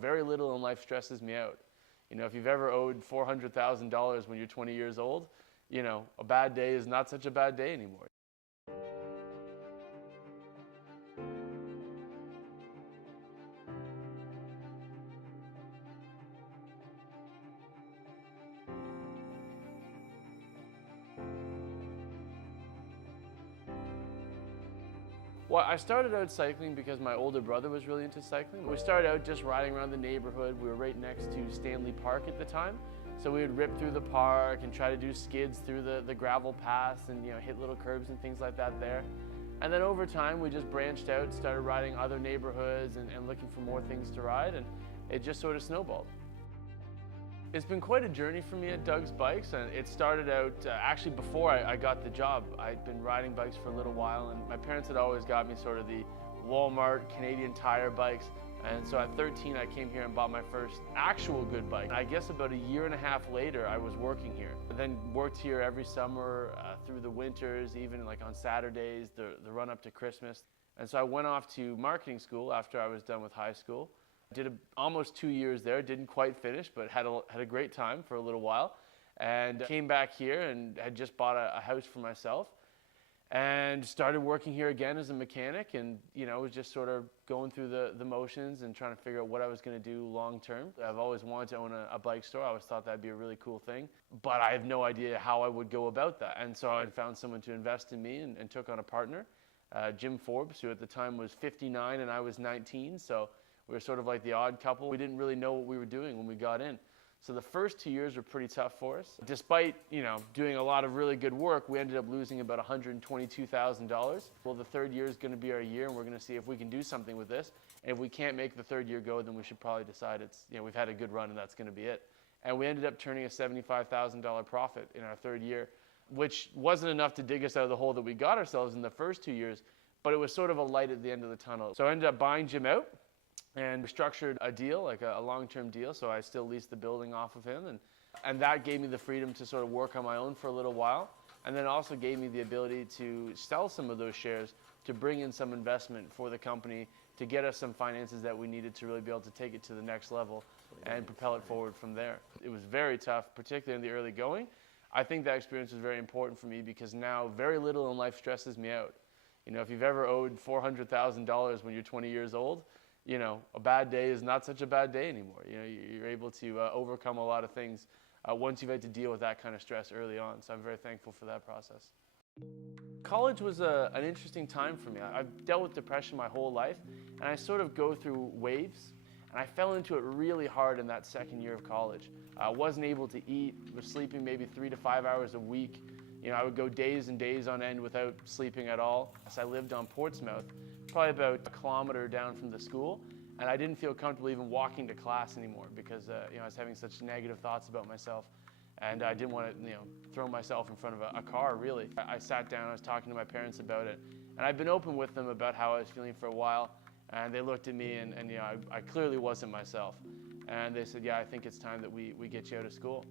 Very little in life stresses me out. If you've ever owed $400,000 when you're 20 years old, a bad day is not such a bad day anymore. Well, I started out cycling because my older brother was really into cycling. We started out just riding around the neighborhood. We were right next to Stanley Park at the time. So we would rip through the park and try to do skids through the gravel paths and hit little curbs and things like that there. And then over time, we just branched out, started riding other neighborhoods and looking for more things to ride, and it just sort of snowballed. It's been quite a journey for me at Doug's Bikes, and it started out actually before I got the job. I'd been riding bikes for a little while, and my parents had always got me sort of the Walmart Canadian Tire bikes. And so at 13, I came here and bought my first actual good bike. I guess about a year and a half later, I was working here. I then worked here every summer, through the winters, even like on Saturdays, the run up to Christmas. And so I went off to marketing school after I was done with high school. Did almost 2 years there, didn't quite finish, but had a great time for a little while. And came back here and had just bought a house for myself. And started working here again as a mechanic, and was just sort of going through the motions and trying to figure out what I was going to do long term. I've always wanted to own a bike store. I always thought that'd be a really cool thing, but I have no idea how I would go about that. And so I found someone to invest in me and took on a partner, Jim Forbes, who at the time was 59 and I was 19. So we were sort of like the odd couple. We didn't really know what we were doing when we got in. So the first 2 years were pretty tough for us. Despite, doing a lot of really good work, we ended up losing about $122,000. Well, the third year is going to be our year, and we're going to see if we can do something with this. And if we can't make the third year go, then we should probably decide we've had a good run and that's going to be it. And we ended up turning a $75,000 profit in our third year, which wasn't enough to dig us out of the hole that we got ourselves in the first 2 years, but it was sort of a light at the end of the tunnel. So I ended up buying Jim out and structured a deal, like a long-term deal, so I still leased the building off of him, and that gave me the freedom to sort of work on my own for a little while, and then also gave me the ability to sell some of those shares to bring in some investment for the company to get us some finances that we needed to really be able to take it to the next level and propel it forward from there. It was very tough, particularly in the early going. I think that experience was very important for me because now very little in life stresses me out. If you've ever owed $400,000 when you're 20 years old, a bad day is not such a bad day anymore. You're able to overcome a lot of things once you've had to deal with that kind of stress early on. So I'm very thankful for that process. College was an interesting time for me. I've dealt with depression my whole life, and I sort of go through waves. And I fell into it really hard in that second year of college. I wasn't able to eat, was sleeping maybe 3 to 5 hours a week. I would go days and days on end without sleeping at all. So I lived on Portsmouth, probably about a kilometer down from the school, and I didn't feel comfortable even walking to class anymore because I was having such negative thoughts about myself, and I didn't want to throw myself in front of a car, really. I sat down, I was talking to my parents about it, and I've been open with them about how I was feeling for a while, and they looked at me, and I clearly wasn't myself, and they said, yeah, I think it's time that we get you out of school.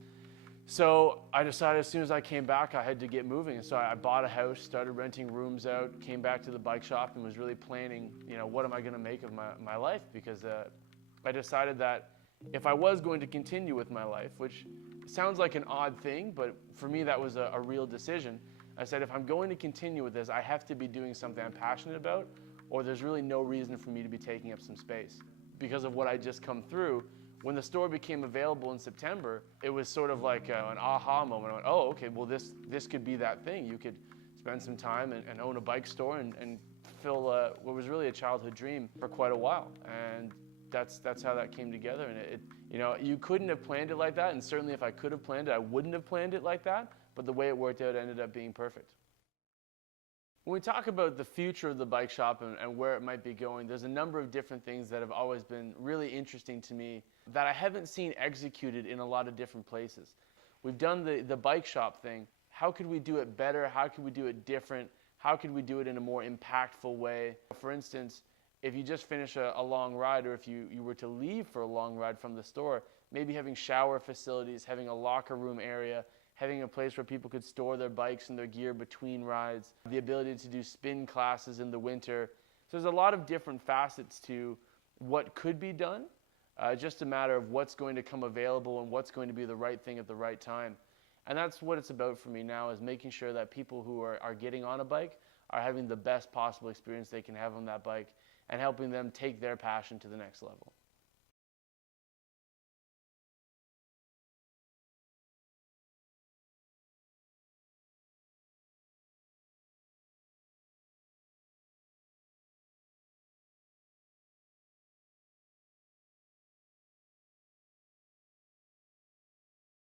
So I decided as soon as I came back, I had to get moving. And so I bought a house, started renting rooms out, came back to the bike shop and was really planning, what am I going to make of my life? Because I decided that if I was going to continue with my life, which sounds like an odd thing, but for me that was a real decision. I said, if I'm going to continue with this, I have to be doing something I'm passionate about, or there's really no reason for me to be taking up some space. Because of what I just come through, when the store became available in September, it was sort of like an aha moment. I went, oh, okay, well this could be that thing. You could spend some time and own a bike store and fill what was really a childhood dream for quite a while. And that's how that came together. And you couldn't have planned it like that. And certainly if I could have planned it, I wouldn't have planned it like that. But the way it worked out ended up being perfect. When we talk about the future of the bike shop and where it might be going, there's a number of different things that have always been really interesting to me that I haven't seen executed in a lot of different places. We've done the bike shop thing. How could we do it better? How could we do it different? How could we do it in a more impactful way? For instance, if you just finish a long ride, or if you were to leave for a long ride from the store, maybe having shower facilities, having a locker room area, having a place where people could store their bikes and their gear between rides, the ability to do spin classes in the winter. So there's a lot of different facets to what could be done, just a matter of what's going to come available and what's going to be the right thing at the right time. And that's what it's about for me now, is making sure that people who are getting on a bike are having the best possible experience they can have on that bike, and helping them take their passion to the next level.